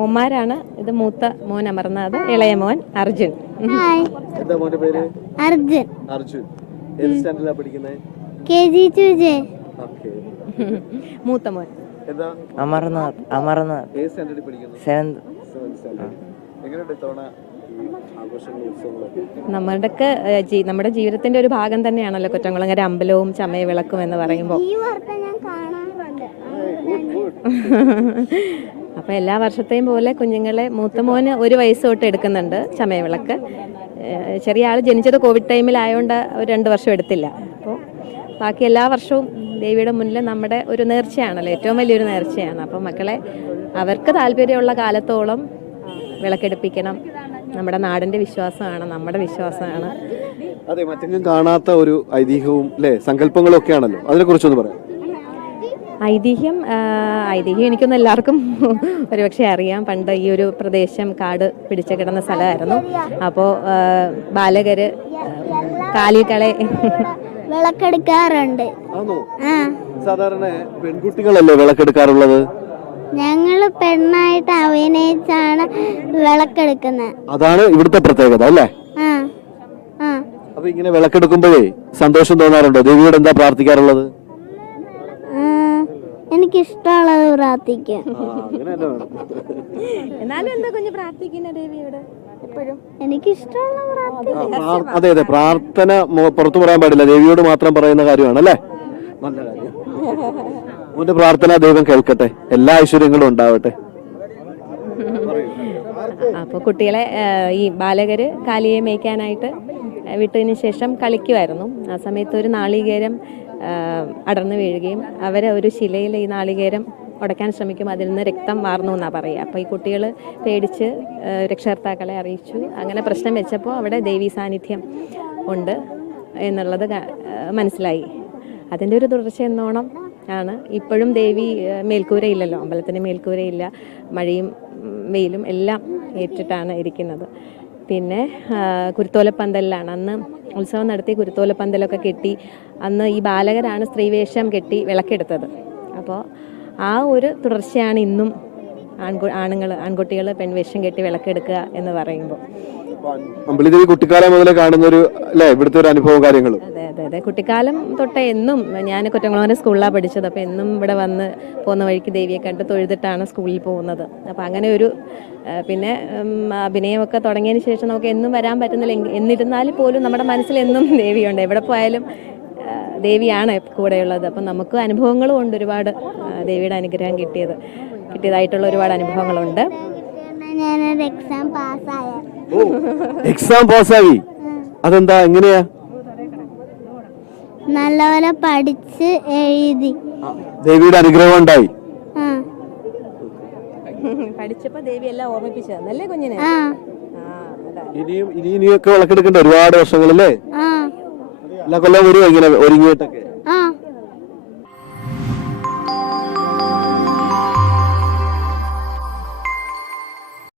മോന്മാരാണ്. ഇത് മൂത്ത മോൻ അമർനാഥ്, ഇളയ മോൻ അർജുൻ. എന്താ മോന്റെ പേര്? അർജുൻ. അർജുൻ. ഏത് സ്റ്റാൻഡേർഡിലാ പഠിക്കുന്നത്? KG 2 okay. മൂത്ത മോൻ എന്താ? അമർനാഥ്. ഏത് സ്റ്റാൻഡേർഡിൽ പഠിക്കുന്നു? 7th. എങ്ങനെയുണ്ട് ഇത്തവണ ഈ ആഘോഷങ്ങളും ഉത്സവങ്ങളൊക്കെ? നമ്മുടെ ജീവിതത്തിന്റെ ഒരു ഭാഗം തന്നെയാണല്ലോ കൊറ്റംകുളങ്ങര അമ്പലവും ചമയവിളക്കും എന്ന് പറയുമ്പോൾ. ഈ വാർത്ത ഞാൻ കാണാറുണ്ട്. അപ്പോൾ എല്ലാ വർഷത്തെയും പോലെ കുഞ്ഞുങ്ങളെ മൂത്ത മോന് 1 വയസ്സ് തൊട്ട് എടുക്കുന്നുണ്ട് ചമയവിളക്ക്. ചെറിയ ആൾ ജനിച്ചത് കോവിഡ് ടൈമിലായതുകൊണ്ട് ഒരു 2 വർഷം എടുത്തില്ല. അപ്പോൾ ബാക്കി എല്ലാ വർഷവും ദേവിയുടെ മുന്നിൽ നമ്മുടെ ഒരു നേർച്ചയാണല്ലോ, ഏറ്റവും വലിയൊരു നേർച്ചയാണ്. അപ്പോൾ മക്കളെ അവർക്ക് താല്പര്യമുള്ള കാലത്തോളം വിളക്കെടുപ്പിക്കണം. നമ്മുടെ നാടിൻ്റെ വിശ്വാസമാണ്, നമ്മുടെ വിശ്വാസമാണ്. അതെ, മറ്റെങ്കിലും കാണാത്ത ഒരു ഐതിഹ്യവും അല്ലേ, സങ്കല്പങ്ങളും ഒക്കെ ആണല്ലോ, അതിനെ കുറിച്ചൊന്ന് പറയാം. ഐതിഹ്യം എനിക്കൊന്നും എല്ലാവർക്കും ഒരുപക്ഷെ അറിയാം. പണ്ട് ഈ ഒരു പ്രദേശം കാട് പിടിച്ച് കിടന്ന സ്ഥലമായിരുന്നു. അപ്പോൾ ബാലകര് കാലികളെ വിളക്കെടുക്കാറുണ്ട്. സാധാരണ പെൺകുട്ടികളല്ലേ വിളക്കെടുക്കാറുള്ളത്? ഞങ്ങള് പെണ്ണായിട്ട് അഭിനയിച്ചാണ് വിളക്കെടുക്കുന്നത്. അതാണ് ഇവിടുത്തെ പ്രത്യേകത അല്ലേ? അപ്പൊ ഇങ്ങനെ വിളക്കെടുക്കുമ്പോഴേ സന്തോഷം തോന്നാറുണ്ടോ? ദേവിയോട് എന്താ പ്രാർത്ഥിക്കാറുള്ളത്? എനിക്കിഷ്ടമുള്ളത് പ്രാർത്ഥിക്കും. എന്നാലും എന്താ കുഞ്ഞ് പ്രാർത്ഥിക്കുന്ന ദേവിയോട് എപ്പോഴും? എനിക്കിഷ്ടമുള്ള പ്രാർത്ഥന. അതെ അതെ, പ്രാർത്ഥന പുറത്തു പറയാൻ പാടില്ല, ദേവിയോട് മാത്രം പറയുന്ന കാര്യമാണ് അല്ലേ? നല്ല കാര്യം. മോന്റെ പ്രാർത്ഥന ദൈവം കേൾക്കട്ടെ, എല്ലാ ഐശ്വര്യങ്ങളും ഉണ്ടാവട്ടെ. അപ്പോൾ കുട്ടികളെ ഈ ബാലകര് കാലിയെ മേയ്ക്കാനായിട്ട് വിട്ടതിന് ശേഷം കളിക്കുമായിരുന്നു. ആ സമയത്ത് ഒരു നാളികേരം അടർന്നു വീഴുകയും അവർ ഒരു ശിലയിൽ ഈ നാളികേരം ഉടയ്ക്കാൻ ശ്രമിക്കും. അതിൽ നിന്ന് രക്തം വാർന്നു എന്നാണ് പറയുക. അപ്പോൾ ഈ കുട്ടികൾ പേടിച്ച് രക്ഷകർത്താക്കളെ അറിയിച്ചു. അങ്ങനെ പ്രശ്നം വെച്ചപ്പോൾ അവിടെ ദേവീ സാന്നിധ്യം ഉണ്ട് എന്നുള്ളത് മനസ്സിലായി. അതിൻ്റെ ഒരു തുടർച്ച എന്നോണം ആണ് ഇപ്പോഴും ദേവി മേൽക്കൂരയില്ലല്ലോ, അമ്പലത്തിന് മേൽക്കൂരയില്ല. മഴയും വെയിലും എല്ലാം ഏറ്റിട്ടാണ് ഇരിക്കുന്നത്. പിന്നെ കുരുത്തോലപ്പന്തലിലാണ് അന്ന് ഉത്സവം നടത്തി. കുരുത്തോലപ്പന്തലൊക്കെ കെട്ടി അന്ന് ഈ ബാലകരാണ് സ്ത്രീവേഷം കെട്ടി വിളക്കെടുത്തത്. അപ്പോൾ ആ ഒരു തുടർച്ചയാണ് ഇന്നും ആൺകുട്ടികൾ പെൺവേഷം കെട്ടി വിളക്കെടുക്കുക എന്ന് പറയുമ്പോൾ. അമ്പലദേവി കുട്ടിക്കാലം മുതലേ കാണുന്ന ഒരു അല്ലേ ഇവിടുത്തെ ഒരു അനുഭവം കാര്യങ്ങളും? അതെ അതെ അതെ, കുട്ടിക്കാലം തൊട്ടേ എന്നും ഞാൻ കൊറ്റംകുളങ്ങര സ്കൂളിലാണ് പഠിച്ചത്. അപ്പോൾ എന്നും ഇവിടെ വന്ന് പോകുന്ന വഴിക്ക് ദേവിയെ കണ്ട് തൊഴുതിട്ടാണ് സ്കൂളിൽ പോകുന്നത്. അപ്പോൾ അങ്ങനെ ഒരു പിന്നെ അഭിനയമൊക്കെ തുടങ്ങിയതിന് ശേഷം നമുക്ക് എന്നും വരാൻ പറ്റുന്നില്ല. എന്നിരുന്നാൽ പോലും നമ്മുടെ മനസ്സിൽ എന്നും ദേവിയുണ്ട്. എവിടെ പോയാലും ദേവിയാണ് കൂടെയുള്ളത്. അപ്പം നമുക്ക് അനുഭവങ്ങളും ഉണ്ട് ഒരുപാട്. ദേവിയുടെ അനുഗ്രഹം കിട്ടിയതായിട്ടുള്ള ഒരുപാട് അനുഭവങ്ങളുണ്ട്. ഞാനൊരു എക്സാം പാസ്സായ. എക്സാം പാസ്സായി? അതെന്താ, എങ്ങനെയാ? നല്ലപോലെ പഠിച്ച് എഴുതി. ദേവിയുടെ അനുഗ്രഹം ഉണ്ടായി. പഠിച്ചപ്പോ ദേവി എല്ലാം ഓർമ്മിപ്പിച്ചു തന്നല്ലേ കുഞ്ഞിനെ? ഇനിയൊക്കെ വിളക്കെടുക്കണ്ട ഒരുപാട് വർഷങ്ങളല്ലേ? എല്ലാ കൊല്ലം വരുമോ ഇങ്ങനെ ഒരുങ്ങിയിട്ടൊക്കെ?